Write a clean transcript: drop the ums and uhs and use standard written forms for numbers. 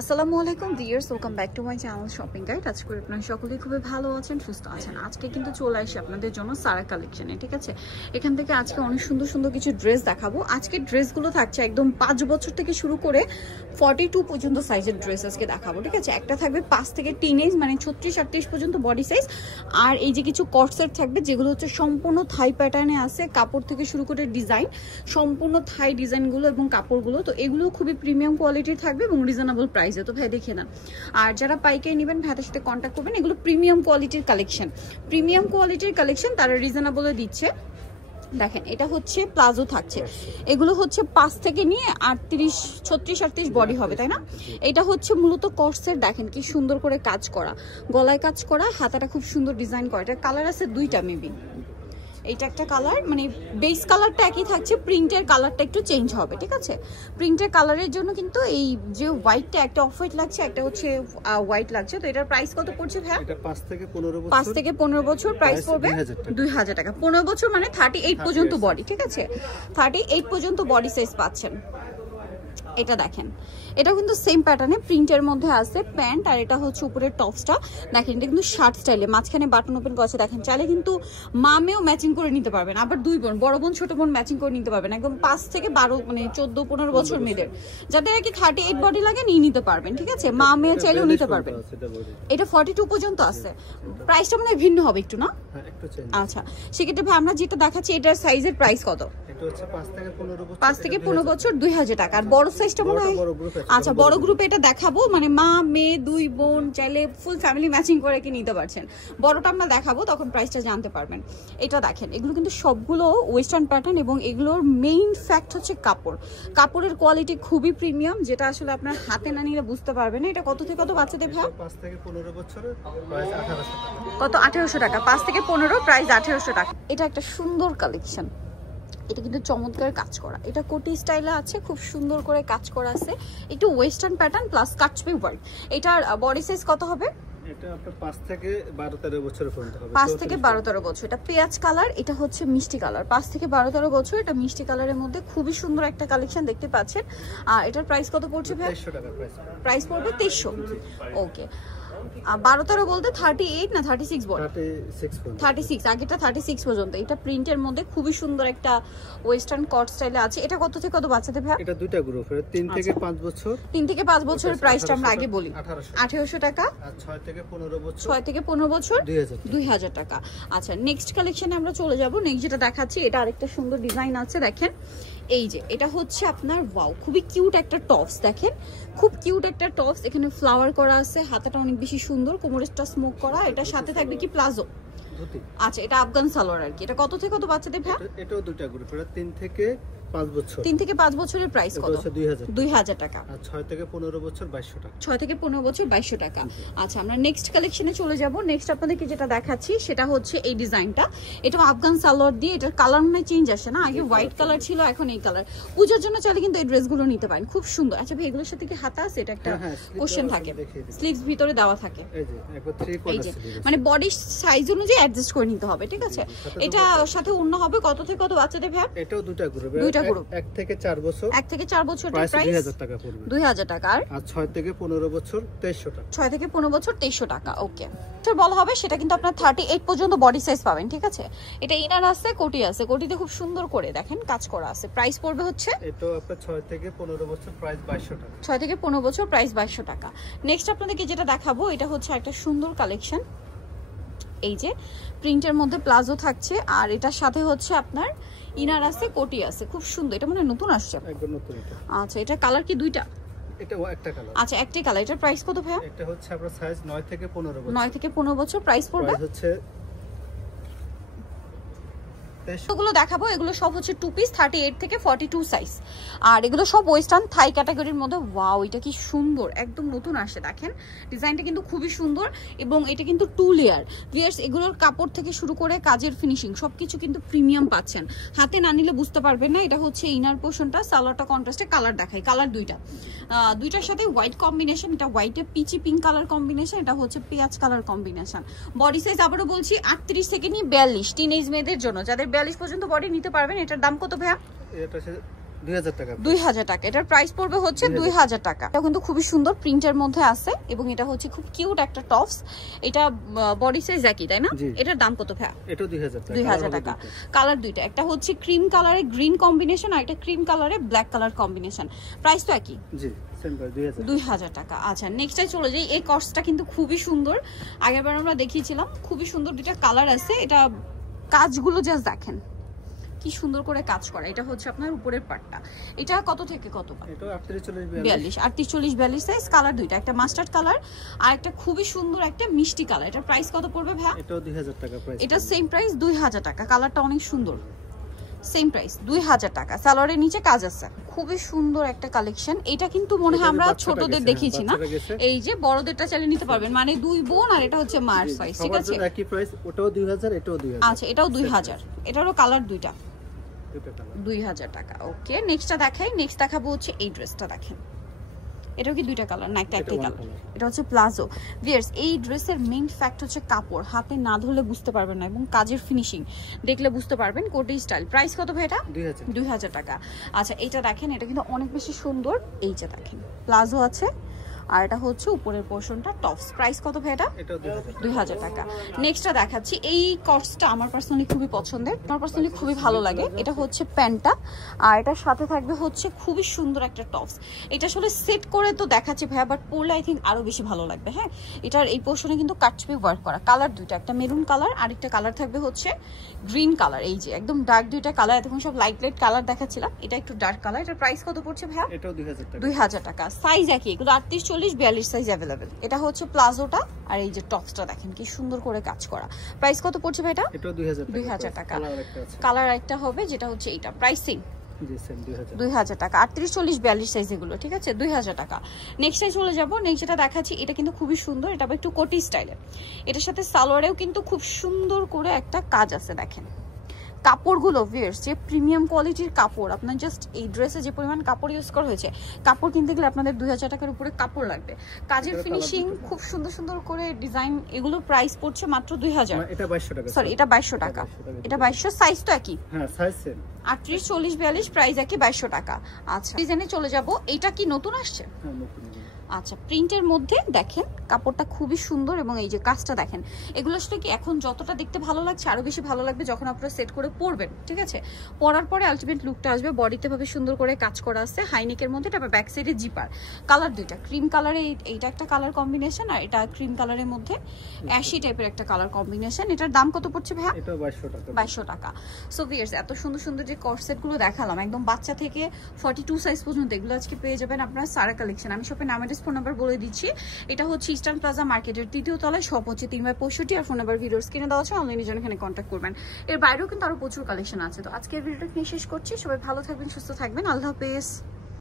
আসসালামু আলাইকুম viewers, welcome back to my channel shopping guide. আজকে আপনারা সকলেই খুবই ভালো আছেন, সুস্থ আছেন। আজকে কিন্তু চলে আসি আপনাদের জন্য সারা কালেকশনে, ঠিক আছে। এখান থেকে আজকে অনেক সুন্দর সুন্দর কিছু ড্রেস দেখাবো। আজকের ড্রেসগুলো থাকছে একদম 5 বছর থেকে শুরু করে 42 পর্যন্ত সাইজের ড্রেস আজকে দেখাবো, ঠিক আছে। একটা থাকবে 5 থেকে টিনেজ মানে 36-38 পর্যন্ত বডি সাইজ, আর এই যে কিছু কটসেট থাকবে যেগুলো হচ্ছে সম্পূর্ণ থাই প্যাটার্নে আছে, কাপড় থেকে শুরু করে ডিজাইন সম্পূর্ণ থাই ডিজাইনগুলো এবং কাপড়গুলো। তো এগুলো খুবই প্রিমিয়াম কোয়ালিটির থাকবে এবং রিজনেবল প্রাইসে। তো ভাই দেখে না, আর যারা পাইকারি নেবেন ভাইদের সাথে কন্ট্যাক্ট করবেন। এগুলো প্রিমিয়াম কোয়ালিটির কালেকশন, তারা রিজনেবলে দিচ্ছে। দেখেন এটা হচ্ছে প্লাজো থাকছে, এগুলো হচ্ছে 5 থেকে নিয়ে 36-38 বডি হবে, তাই না। এটা হচ্ছে মূলত কর্সের, দেখেন কি সুন্দর করে কাজ করা, গলায় কাজ করা, হাতাটা খুব সুন্দর ডিজাইন করা। এটা কালার আছে দুইটা, মেবি এইটা একটা কালার, মানে বেস কালারটা একই থাকছে, প্রিন্টের কালারটা একটু চেঞ্জ হবে, ঠিক আছে। প্রিন্টের কালারের জন্য কিন্তু এই যে হোয়াইটটা একটা অফ হোয়াইট লাগছে, একটা হচ্ছে হোয়াইট লাগছে। তো এটার প্রাইস কত পড়ছে ভাই? এটা 5 থেকে 15 বছর প্রাইস পড়বে 2000 টাকা। 15 বছর মানে 38 পর্যন্ত বডি, ঠিক আছে। 38 পর্যন্ত বডি সাইজ পাচ্ছেন। এটা দেখেন, এটা কিন্তু সেম প্যাটার্নে প্রিন্টের মধ্যে আছে প্যান্ট, আর এটা হচ্ছে উপরের টপসটা। দেখেন এটা কিন্তু শার্ট স্টাইলে, মাঝখানে বাটন ওপেন করেছে। দেখেন চাইলে কিন্তু মামেও ম্যাচিং করে নিতে পারবেন, আবার দুই বোন, বড় বোন ছোট বোন ম্যাচিং করে নিতে পারবেন। একদম 5 থেকে 12 মানে 14-15 বছর মেয়েদের, যাদের আর কি 38 বডি লাগে নিয়ে নিতে পারবেন, ঠিক আছে। মা মেয়ে চাইলেও নিতে পারবেন। এটা 42 পর্যন্ত আছে। প্রাইসটা মানে ভিন্ন হবে একটু, না? আচ্ছা, সেক্ষেত্রে ভাই আমরা যেটা দেখাচ্ছি এটার সাইজের প্রাইস কত? এটা হচ্ছে 5 থেকে 15 বছর 2000 টাকা। আর বড় সাইজটা মনে হয়, আচ্ছা বড় গ্রুপে এটা দেখাবো, মানে মা মেয়ে দুই বোন চাইলে ফুল ফ্যামিলি ম্যাচিং করে কি নিতে পারছেন। বড়টা আমরা দেখাবো, তখন প্রাইসটা জানতে পারবেন। এটা দেখেন, এগুলো কিন্তু সবগুলো ওয়েস্টার্ন প্যাটার্ন এবং এগুলোর মেইন ফ্যাক্ট হচ্ছে কাপড়ের কোয়ালিটি খুবই প্রিমিয়াম, যেটা আসলে আপনার হাতে না নিলে বুঝতে পারবেন না। এটা কত থেকে কত বাচ্চাদের ভাই? 5 থেকে 15 বছরের প্রাইস 1800 টাকা। কত? 1800 টাকা। 5 থেকে 15 প্রাইস 1800 টাকা। এটা একটা সুন্দর কালেকশন, এটা কিন্তু চমৎকার কাজ করা, এটা কোটি স্টাইলে আছে, খুব সুন্দর করে কাজ করা আছে, একটু ওয়েস্টার্ন প্যাটার্ন প্লাস কাটছবি ওয়ার্ক। এটার বডি সাইজ কত হবে? এটা আপনার 5 থেকে 12-13 বছর পর্যন্ত হবে। 5 থেকে 12-13 বছর। এটা পেঁয়াজ কালার, এটা হচ্ছে মিষ্টি কালার। 5 থেকে 12-13 বছর, এটা মিষ্টি কালারের মধ্যে খুবই সুন্দর একটা কালেকশন দেখতে পাচ্ছেন। আর এটার প্রাইস কত পড়ছে ভাই? 2300 টাকা প্রাইস পড়বে 2300। ওকে, 12-13 বলতে 38 না 36 বল? 36, আগেটা 36 পর্যন্ত। এটা প্রিন্টের মধ্যে খুবই সুন্দর একটা ওয়েস্টার্ন কট স্টাইলে আছে। এটা কত থেকে কত বাচ্চাদের ভাই? এটা দুইটা গ্রুপ, 3 থেকে 5 বছর। 3 থেকে 5 বছরের প্রাইসটা আমরা আগে বলি, 1800 টাকা। আর 6 থেকে 15 বছর, 6 থেকে 15 বছর 2000 টাকা। আচ্ছা, নেক্সট কালেকশনে আমরা চলে যাব। নেক্সট যেটা দেখাচ্ছি, এটা আরেকটা সুন্দর ডিজাইন আছে, দেখেন এই যে এটা হচ্ছে আপনার, ওয়াও খুবই কিউট একটা টপস। দেখেন খুব কিউট একটা টপস, এখানে ফ্লাওয়ার করা আছে, হাতাটা অনেক বেশি সুন্দর, কোমরেরটা স্মোক করা। এটার সাথে থাকবে কি প্লাজো? আচ্ছা, এটা আফগান সালোয়ার আর কি। এটা কত থেকে কত বাচ্চাদের ভাই? এটাও দুইটা গ্রুপ, 3 থেকে 5 বছর। 3 থেকে 5 বছরের প্রাইস কত? 2000 টাকা। আর 6 থেকে 15 বছর 2200 টাকা। 6 থেকে 15 বছর 2200 টাকা। আচ্ছা, আমরা নেক্সট কালেকশনে চলে যাব। নেক্সট আপনাদেরকে যেটা দেখাচ্ছি সেটা হচ্ছে এই ডিজাইনটা। এটা আফগান সালোয়ার দিয়ে, এটার কালার মনে চেঞ্জ আসে না, আগে হোয়াইট কালার ছিল, এখন এই কালার। পূজার জন্য চাইলে কিন্তু এই ড্রেসগুলো নিতে পারেন, খুব সুন্দর। আচ্ছা ভাই, এগুলোর সাথে কি হাতা আছে? এটা একটা কোশ্চেন থাকে, স্লিভস ভিতরে দেওয়া থাকে, এই যে একবার 3 কোণ আছে, মানে বডি সাইজ অনুযায়ী অ্যাডজাস্ট করে নিতে হবে, ঠিক আছে। এটা সাথে অন্য হবে কত থেকে কত বাচ্চাদের ভাই? এটাও দুইটা গ্রুপ, 1 থেকে 4 বছর। 1 থেকে 4 বছর প্রাইস 2000 টাকা পড়বে। 2000 টাকা। আর 6 থেকে 15 বছর 2300 টাকা। 6 থেকে 15 বছর 2300 টাকা। ওকে, তো বলা হবে সেটা কিন্তু আপনার 38 পর্যন্ত বডি সাইজ পাবেন, ঠিক আছে। এটা ইনার আছে, কোটি আছে, কোটিতে খুব সুন্দর করে দেখেন কাজ করা আছে। প্রাইস পড়বে হচ্ছে, এটাও আপনার 6 থেকে 15 বছর প্রাইস 2200 টাকা। 6 থেকে 15 বছর প্রাইস 2200 টাকা। নেক্সট আপনাদেরকে যেটা দেখাবো, এটা হচ্ছে একটা সুন্দর কালেকশন, এই যে প্রিন্টের মধ্যে প্লাজো থাকছে, আর এটার সাথে হচ্ছে আপনার ইনার আছে, কোটি আছে, খুব সুন্দর। এটা মানে নতুন আসছে, একদম নতুন এটা। আচ্ছা, এটা কালার কি দুইটা? এটা একটা কালার। আচ্ছা, একটাই কালার। এটার প্রাইস কত ভাইয়া? এটা হচ্ছে আপনার সাইজ 9 থেকে 15 বছর। 9 থেকে 15 বছর প্রাইস পড়বে হচ্ছে এগুলো দেখাবো। এগুলো সব হচ্ছে 2 পিস, 38 থেকে 42 সাইজ, আর এগুলো সব ওয়েস্টার্ন থাই ক্যাটাগরির মধ্যে। ওয়াও, এটা কি সুন্দর, একদম নতুন আসছে। দেখেন ডিজাইনটা কিন্তু খুবই সুন্দর, এবং এটা কিন্তু 2 লেয়ার। ভিউয়ার্স, এগুলোর কাপড় থেকে শুরু করে কাজের ফিনিশিং সবকিছু কিন্তু প্রিমিয়াম পাচ্ছেন। হাতে না নিলে বুঝতে পারবেন না। এটা হচ্ছে ইনার পোর্শনটা, সালোয়ারটা কন্ট্রাস্টে। কালার দেখাই, কালার দুইটার সাথে হোয়াইট কম্বিনেশন, এটা হোয়াইটে পিচি পিঙ্ক কালার কম্বিনেশন, এটা হচ্ছে পেঁয়াজ কালার কম্বিনেশন। বডি সাইজ আবারও বলছি 38 থেকে নিয়ে 42, টিনেজ মেয়েদের জন্য, যাদের 42 পর্যন্ত বডি নিতে পারবেন। এটার দাম কত ভাইয়া? এটা 2000 টাকা। 2000 টাকা। এটার প্রাইস পড়বে হচ্ছে 2000 টাকা। এটা কিন্তু খুবই সুন্দর প্রিন্টের মধ্যে আছে এবং এটা হচ্ছে খুব কিউট একটা টপস। এটা বডি সাইজ একই তাই না? এটার দাম কত ভাইয়া? এটা 2000 টাকা। 2000 টাকা। কালার দুইটা, একটা হচ্ছে ক্রিম কালারে গ্রিন কম্বিনেশন আর একটা ক্রিম কালারে ব্ল্যাক কালার কম্বিনেশন। প্রাইস তো একই? জি সেম প্রাইস 2000। 2000 টাকা। আচ্ছা নেক্সটে চলে যাই। এই কর্সটা কিন্তু খুবই সুন্দর, আগেরবার আমরা দেখিয়েছিলাম। খুবই সুন্দর দুইটা কালার আছে। এটা কাজগুলো জাস্ট দেখেন কি সুন্দর করে কাজ করা। এটা হচ্ছে আপনার উপরের পার্টটা। এটা কত থেকে কত? এটা 38 40 42 38 42 সাইজ। কালার দুইটা, একটা মাস্টার্ড কালার আর একটা খুবই সুন্দর একটা মিষ্টি কালার। এটার প্রাইস কত পড়বে ভাই? এটা 2000 টাকা প্রাইস। এটা সেম প্রাইস 2000 টাকা। কালারটা অনেক সুন্দর, সেম প্রাইস 2000 টাকা। সালোয়ারের নিচে কাজ আছে, খুবই সুন্দর একটা কালেকশন। এটা কিন্তু মনে হয় আমরা ছোটদের দেখিয়েছি না, এই যে বড়দেরটা চাইলে নিতে পারবেন। মানে দুই বোন আর এটা হচ্ছে মার সাইজ, ঠিক আছে? একই প্রাইস, ওটাও 2000 এটাও 2000। আচ্ছা এটাও 2000। এটারও কালার দুইটা, 2000 টাকা। ওকে নেক্সটটা দেখাই। নেক্সট দেখাবো হচ্ছে এই ড্রেসটা। দেখেন এটাও কি দুইটা কালার না? একটাই কালার। এটা হচ্ছে প্লাজো। ভিউয়ার্স এই ড্রেসের মেইন ফ্যাক্ট হচ্ছে কাপড়। হাতে না ধরলে বুঝতে পারবেন না এবং কাজের ফিনিশিং দেখলে বুঝতে পারবেন। কোটি স্টাইল। প্রাইস কত ভাই এটা? 2000 টাকা। আচ্ছা এটা দেখেন, এটা কিন্তু অনেক বেশি সুন্দর। এই যে দেখেন প্লাজো আছে আর এটা হচ্ছে উপরের পোরশনটা টপস। প্রাইস কত ভাই এটা? 2000 টাকা। নেক্সটটা দেখাচ্ছি। এই কটসটা আমার পার্সোনালি খুবই পছন্দের, আমার পার্সোনালি খুবই ভালো লাগে। এটা হচ্ছে প্যান্টটা আর এটার সাথে থাকবে হচ্ছে খুবই সুন্দর একটা টপস। এটা আসলে সেট করে তো দেখাচ্ছি ভাইয়া, বাট পরলে আই থিঙ্ক আরো বেশি ভালো লাগবে। হ্যাঁ এটার এই পোরশনে কিন্তু কাটছবি ওয়ার্ক করা। কালার দুইটা, একটা মেরুন কালার আর একটা কালার থাকবে হচ্ছে গ্রিন কালার। এই যে একদম ডার্ক দুইটা কালার। এতক্ষণ সব লাইট লাইট কালার দেখাচ্ছিলাম, এটা একটু ডার্ক কালার। এটার প্রাইস কত পড়ছে ভাইয়া? এটাও 2000 টাকা। 2000 টাকা। সাইজ একই, এগুলো 38 40 42 সাইজ अवेलेबल। এটা হচ্ছে প্লাজোটা আর এই যে টপসটা দেখেন কি সুন্দর করে কাজ করা। প্রাইস কত পড়ছে ভাই এটা? এটাও 2000 টাকা। 2000 টাকা। কালার একটা হবে যেটা হচ্ছে এইটা। প্রাইসিং জি সেম 2000 টাকা। 38 40 42 সাইজ এগুলো, ঠিক আছে? 2000 টাকা। নেক্সটে চলে যাব। নেক্সট যেটা দেখাচ্ছি এটা কিন্তু খুবই সুন্দর। এটা একটু কোটি স্টাইলের। এটার সাথে সালোয়ারেও কিন্তু খুব সুন্দর করে একটা কাজ আছে। দেখেন কাপড়গুলো ভিউয়ার্স যে প্রিমিয়াম কোয়ালিটির কাপড়। আপনার জাস্ট এই ড্রেসে যে পরিমাণ কাপড় ইউজ করা হয়েছে, কাপড় কিনতে গেলে আপনাদের 2000 টাকার উপরে কাপড় লাগবে। কাজের ফিনিশিং খুব সুন্দর সুন্দর করে ডিজাইন। এগুলো প্রাইস পড়ছে মাত্র 2000। এটা 2200 টাকা। সরি এটা 2200 টাকা। এটা 2200। সাইজ তো একই? হ্যাঁ সাইজ সেম। 38 40 42 প্রাইস একই 2200 টাকা। আচ্ছা ডিজাইনে চলে যাব। এটা কি নতুন আসছে? হ্যাঁ নতুন। আচ্ছা প্রিন্টের মধ্যে দেখেন কাপড়টা খুবই সুন্দর এবং এই যে কাজটা দেখেন। এগুলো আসলে কি এখন যতটা দেখতে ভালো লাগছে আরো বেশি ভালো লাগবে যখন আপনারা সেট করে পরবেন, ঠিক আছে? পরার পরে আলটিমেট লুকটা আসবে। বডিতে ভাবে সুন্দর করে কাজ করা আছে হাইনেকের মধ্যে। এটা ব্যাক সাইডে জিপার। কালার দুইটা, ক্রিম কালারে এইটা একটা কালার কম্বিনেশন আর এটা ক্রিম কালারের মধ্যে অ্যাশি টাইপের একটা কালার কম্বিনেশন। এটার দাম কত পড়ছে ভাইয়া? এটা 2200 টাকা। 2200 টাকা। সো ভিউয়ার্স এত সুন্দর সুন্দর যে কর্সেট গুলো দেখালাম একদম বাচ্চা থেকে 42 সাইজ পর্যন্ত, এগুলো আজকে পেয়ে যাবেন আপনারা সারা কালেকশন। আমি শপের নাম ফোন নাম্বার বলে দিচ্ছি। এটা হচ্ছে ইস্টার্ন প্লাজা মার্কেটের 3য় তলায়। শপ হচ্ছে 3/65 আর ফোন নাম্বার ভিডিওর স্ক্রিনে দেওয়া আছে। অনলাইনে জন্য এখানে কন্ট্যাক্ট করবেন। এর বাইরেও কিন্তু আরো প্রচুর কালেকশন আছে। তো আজকের ভিডিওটা নিয়ে শেষ করছি। সবাই ভালো থাকবেন, সুস্থ থাকবেন। আল্লাহ হাফেজ।